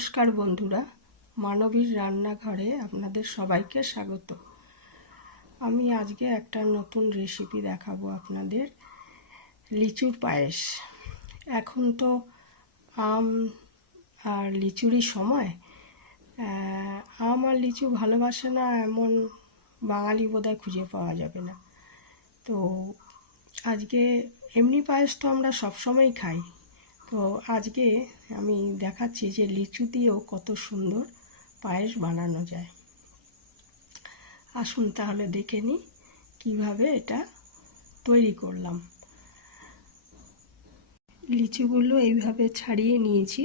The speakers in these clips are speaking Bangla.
নমস্কার বন্ধুরা, মানবীর রান্নাঘরে আপনাদের সবাইকে স্বাগত। আমি আজকে একটা নতুন রেসিপি দেখাবো আপনাদের, লিচুর পায়েস। এখন তো আম আর লিচুরই সময়। আম আর লিচু ভালোবাসে না এমন বাঙালি বোধহয় খুঁজে পাওয়া যাবে না। তো আজকে এমনি পায়েস তো আমরা সবসময়ই খাই, তো আজকে আমি দেখাচ্ছি যে লিচু দিয়েও কত সুন্দর পায়েস বানানো যায়। আসুন তাহলে দেখে নিই কীভাবে এটা তৈরি করলাম। লিচুগুলো এইভাবে ছাড়িয়ে নিয়েছি,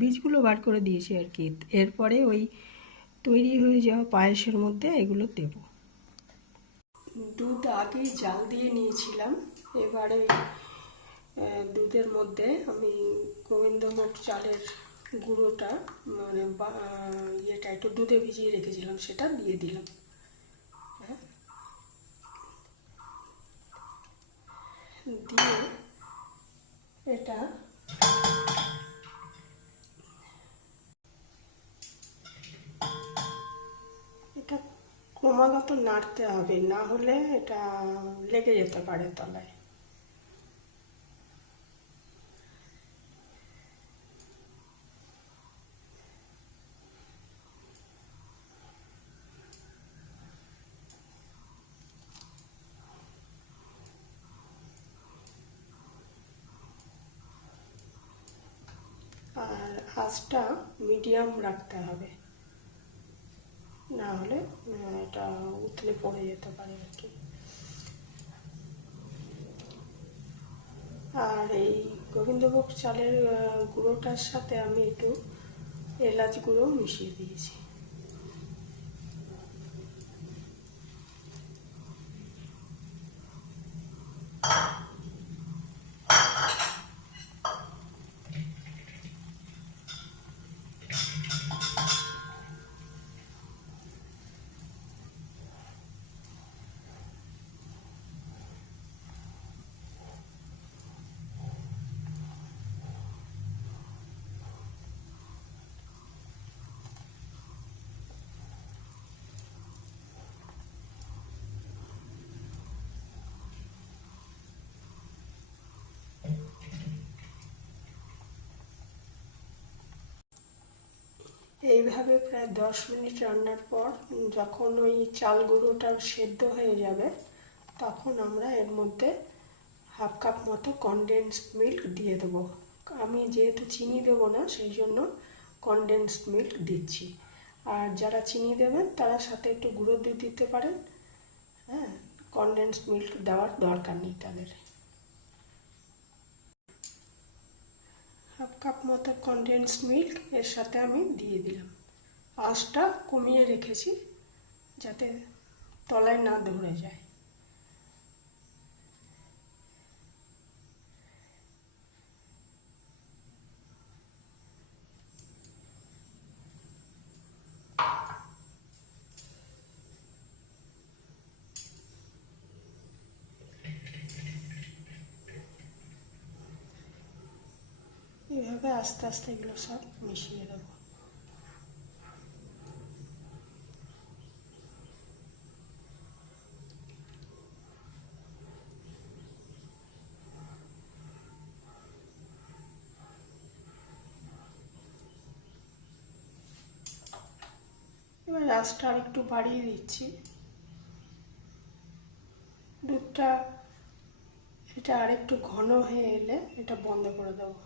বীজগুলো বার করে দিয়েছি আর কি। এরপরে ওই তৈরি হয়ে যাওয়া পায়েসের মধ্যে এগুলো দেব। দুধ আগেই জাল দিয়ে নিয়েছিলাম। এবারে দুধের মধ্যে আমি গোবিন্দভোগ চালের গুঁড়োটা মানে ইয়েটা একটু দুধে ভিজিয়ে রেখেছিলাম, সেটা দিয়ে দিলাম। দিয়ে এটা ক্রমাগত নাড়তে হবে, না হলে এটা লেগে যেতে পারে তলায়। আর আঁচটা মিডিয়াম রাখতে হবে, না হলে এটা উতলে পড়ে যেতে পারে আর কি। আর এই গোবিন্দভোগ চালের গুঁড়োটার সাথে আমি একটু এলাচ গুঁড়ো মিশিয়ে দিয়েছি। এইভাবে প্রায় 10 মিনিট রান্নার পর যখন ওই চাল গুঁড়োটা সেদ্ধ হয়ে যাবে, তখন আমরা এর মধ্যে হাফ কাপ মতো কনডেন্সড মিল্ক দিয়ে দেবো। আমি যেহেতু চিনি দেবো না, সেই জন্য কনডেন্সড মিল্ক দিচ্ছি। আর যারা চিনি দেবেন তারা সাথে একটু গুঁড়ো দুধ দিতে পারেন। কনডেন্সড মিল্ক দেওয়ার দরকার নেই তাদের। হাফ কাপ মতো কনডেন্সড মিল্ক এর সাথে আমি দিয়ে দিলাম। আঁচটা কমিয়ে রেখেছি যাতে তলায় না ধরে যায়। এইভাবে আস্তে আস্তে এগুলো সব মিশিয়ে দেবো। এবার আঁচটা আর একটু বাড়িয়ে দিচ্ছি। দুধটা এটা আর একটু ঘন হয়ে এলে এটা বন্ধ করে দেবো।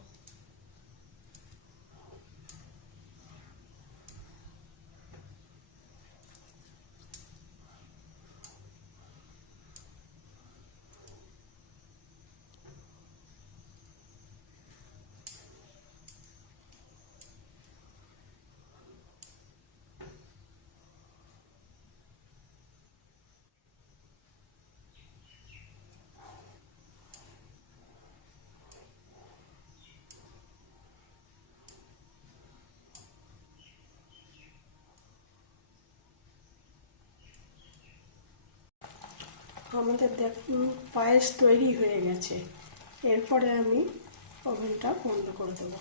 আমাদের দেখুন পায়েস তৈরি হয়ে গেছে। এরপরে আমি ওভেনটা বন্ধ করে দেবো।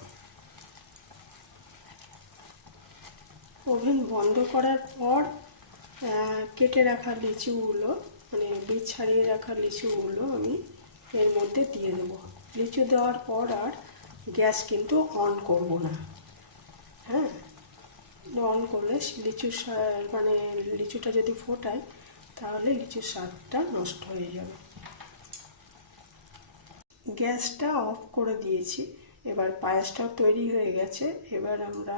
ওভেন বন্ধ করার পর কেটে রাখা লিচুগুলো, মানে বীজ ছাড়িয়ে রাখা লিচুগুলো আমি এর মধ্যে দিয়ে দেবো। লিচু দেওয়ার পর আর গ্যাস কিন্তু অন করব না। হ্যাঁ, অন করলে লিচুর মানে লিচুটা যদি ফোটায় তাহলে লিচুর স্বাদটা নষ্ট হয়ে যাবে। গ্যাসটা অফ করে দিয়েছি। এবার পায়েসটাও তৈরি হয়ে গেছে। এবার আমরা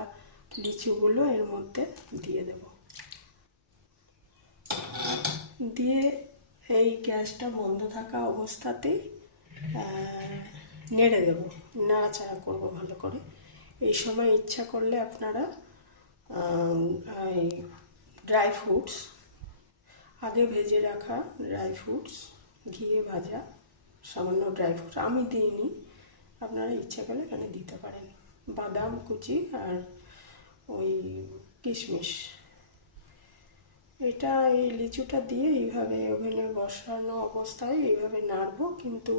লিচুগুলো এর মধ্যে দিয়ে দেব। দিয়ে এই গ্যাসটা বন্ধ থাকা অবস্থাতেই নেড়ে দেব, নাড়াচাড়া করবো ভালো করে। এই সময় ইচ্ছা করলে আপনারা ড্রাই ফ্রুটস, আগে ভেজে রাখা ড্রাই ফ্রুটস, ঘিয়ে ভাজা সামান্য ড্রাই ফ্রুটস আমি দিইনি, আপনারা ইচ্ছা করলে এখানে দিতে পারেন। বাদাম কুচি আর ওই কিশমিশ। এটা এই লিচুটা দিয়ে এইভাবে ওভেনে বসানো অবস্থায় এইভাবে নাড়বো, কিন্তু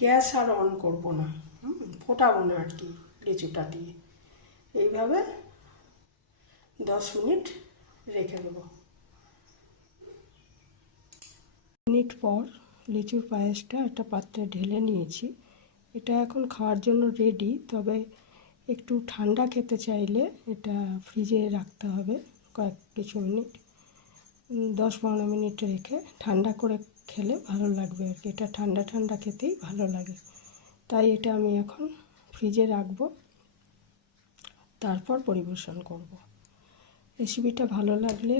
গ্যাস আর অন করব না, ফোটাবো না আর কি লিচুটা দিয়ে। এইভাবে 10 মিনিট রেখে দেবো। মিনিট পর লিচুর পায়েসটা একটা পাত্রে ঢেলে নিয়েছি। এটা এখন খাওয়ার জন্য রেডি, তবে একটু ঠান্ডা খেতে চাইলে এটা ফ্রিজে রাখতে হবে কিছু মিনিট, 10-12 মিনিট রেখে ঠান্ডা করে খেলে ভালো লাগবে আর কি। এটা ঠান্ডা ঠান্ডা খেতেই ভালো লাগে, তাই এটা আমি এখন ফ্রিজে রাখবো, তারপর পরিবেশন করব। রেসিপিটা ভালো লাগলে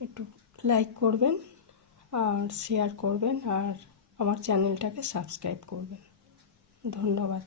একটু লাইক করবেন আর শেয়ার করবেন, আর আমার চ্যানেলটাকে সাবস্ক্রাইব করবেন। ধন্যবাদ।